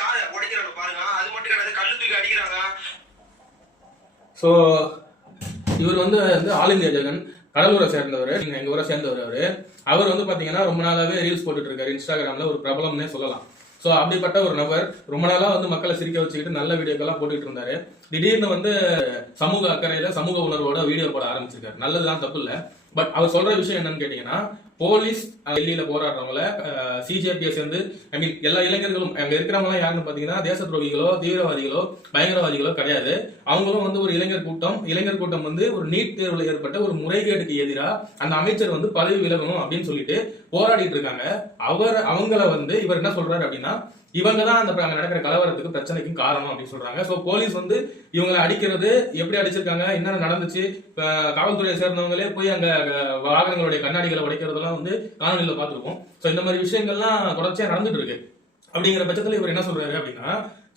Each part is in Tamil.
காரை உடைக்கிறாங்க பாருங்க. அது மட்டும் கிடையாது, கல்லு தூக்கி அடிக்கிறாங்க. ஸோ இவர் வந்து ஆல் இந்தியா ஜெகன் கடலூரை சேர்ந்தவர், நீங்க எங்க ஊரை சேர்ந்தவர். அவர் வந்து பாத்தீங்கன்னா ரொம்ப நாளாவே ரீல்ஸ் போட்டுட்டு இருக்காரு இன்ஸ்டாகிராம்ல, ஒரு பிரபலம்னே சொல்லலாம். ஸோ அப்படிப்பட்ட ஒரு நபர் ரொம்ப நாளா வந்து மக்களை சிரிக்க வச்சுக்கிட்டு நல்ல வீடியோக்கெல்லாம் போட்டுட்டு இருந்தாரு. திடீர்னு வந்து சமூக அக்கறையில சமூக உணர்வோட வீடியோ போட ஆரம்பிச்சிருக்காரு. நல்லதுதான், தப்பு இல்லை. பட் அவர் சொல்ற விஷயம் என்னன்னு கேட்டீங்கன்னா, போலீஸ் டெல்லியில போராடுறவங்கள சிஜேபியை சேர்ந்து எல்லா இளைஞர்களும் அங்க இருக்கிறவங்க யாருன்னு பாத்தீங்கன்னா தேச துரோகிகளோ தீவிரவாதிகளோ பயங்கரவாதிகளோ கிடையாது. அவங்களும் வந்து ஒரு இளைஞர் கூட்டம் வந்து ஒரு நீட் தேர்வுல ஏற்பட்ட ஒரு முறைகேடுக்கு எதிராக அந்த அமைச்சர் வந்து பதவி விலகணும் அப்படின்னு சொல்லிட்டு போராடிட்டு இருக்காங்க. அவங்கள வந்து இவர் என்ன சொல்றாரு அப்படின்னா, இவங்க தான் அந்த அங்க நடக்கிற கலவரத்துக்கு பிரச்சனைக்கும் காரணம் அப்படின்னு சொல்றாங்க. சோ போலீஸ் வந்து இவங்களை அடிக்கிறது, எப்படி அடிச்சிருக்காங்க, என்ன நடந்துச்சு, காவல்துறையை சேர்ந்தவங்களே போய் அங்க வாகனங்களுடைய கண்ணாடிகளை உடைக்கிறதெல்லாம் வந்து காணொலியில பார்த்திருக்கோம். சோ இந்த மாதிரி விஷயங்கள்லாம் தொடர்ச்சியா நடந்துட்டு இருக்கு. அப்படிங்கிற பட்சத்துல இவர் என்ன சொல்றாரு அப்படின்னா,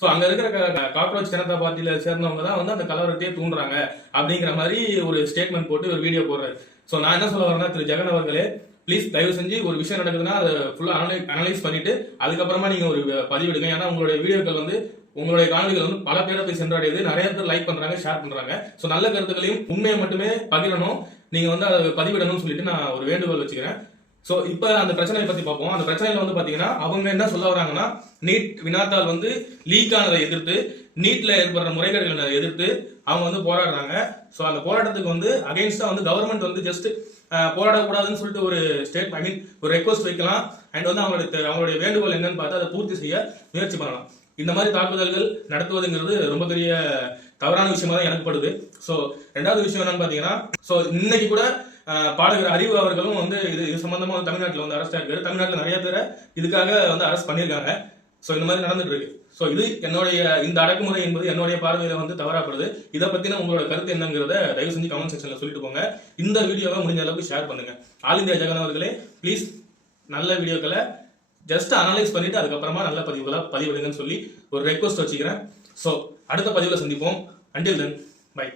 சோ அங்க இருக்கிற காக்ரோச் ஜனதா பார்ட்டியில சேர்ந்தவங்க தான் வந்து அந்த கலவரத்தையே தூண்டுறாங்க அப்படிங்கிற மாதிரி ஒரு ஸ்டேட்மெண்ட் போட்டு ஒரு வீடியோ போடுறாரு. சோ நான் என்ன சொல்ல வரேன்னா, திரு ஜெகன் அவர்களே, ப்ளீஸ் தயவு செஞ்சு ஒரு விஷயம் நடக்குதுன்னா அதை ஃபுல்லா அனலைஸ் பண்ணிட்டு அதுக்கப்புறமா நீங்க ஒரு பதிவிடுங்க. ஏன்னா உங்களுடைய வீடியோக்கள் வந்து உங்களுடைய காணொலிகள் வந்து பல பேரை போய் சென்றடையுது, நிறைய பேர் லைக் பண்றாங்க, ஷேர் பண்றாங்க. ஸோ நல்ல கருத்துக்களையும் உண்மையை மட்டுமே பகிரணும், நீங்க வந்து அதை பதிவிடணும்னு சொல்லிட்டு நான் ஒரு வேண்டுகோள் வச்சுக்கிறேன். ஸோ இப்போ அந்த பிரச்சனையை பத்தி பார்ப்போம். அந்த பிரச்சனையில வந்து பாத்தீங்கன்னா அவங்க என்ன சொல்ல வராங்கன்னா, நீட் வினாத்தாள் வந்து லீக் ஆனதை எதிர்த்து, நீட்ல ஏற்படுற முறைகேடுகளை எதிர்த்து அவங்க வந்து போராடுறாங்க. ஸோ அந்த போராட்டத்துக்கு வந்து அகைன்ஸ்டா வந்து கவர்மெண்ட் வந்து ஜஸ்ட் போராடக்கூடாதுன்னு சொல்லிட்டு ஒரு ஒரு ரெக்வஸ்ட் வைக்கலாம். அண்ட் வந்து அவங்களுடைய வேண்டுகோள் என்னன்னு பார்த்து அதை பூர்த்தி செய்ய முயற்சி பண்ணலாம். இந்த மாதிரி தாக்குதல்கள் நடத்துவதுங்கிறது ரொம்ப பெரிய தவறான விஷயமா தான் எனக்கு படுது. ஸோ ரெண்டாவது விஷயம் என்னன்னு பாத்தீங்கன்னா, ஸோ இன்னைக்கு கூட பாடகர் அறிவு அவர்களும் வந்து இது சம்பந்தமா வந்து தமிழ்நாட்டில் வந்து அரெஸ்ட் ஆயிருக்காரு. தமிழ்நாட்டில் நிறைய பேரை இதுக்காக வந்து அரெஸ்ட் பண்ணியிருக்காங்க. ஸோ இந்த மாதிரி நடந்துட்டு இருக்கு. ஸோ இது என்னுடைய இந்த அடக்குமுறை என்பது என்னுடைய பார்வையில வந்து தவறாப்படுது. இதை பத்தின உங்களோட கருத்து என்னங்கிறத தயவு செஞ்சு கமெண்ட் செக்ஷன்ல சொல்லிட்டு போங்க. இந்த வீடியோவை முடிஞ்ச அளவுக்கு ஷேர் பண்ணுங்க. ஆல் இந்தியா ஜெகன் அவர்களே, ப்ளீஸ் நல்ல வீடியோக்களை ஜஸ்ட் அனலைஸ் பண்ணிட்டு அதுக்கப்புறமா நல்ல பதிவுகளை பதிவிடுங்கன்னு சொல்லி ஒரு ரெக்வஸ்ட் வச்சுக்கிறேன். ஸோ அடுத்த பதிவுல சந்திப்போம். Until then, by.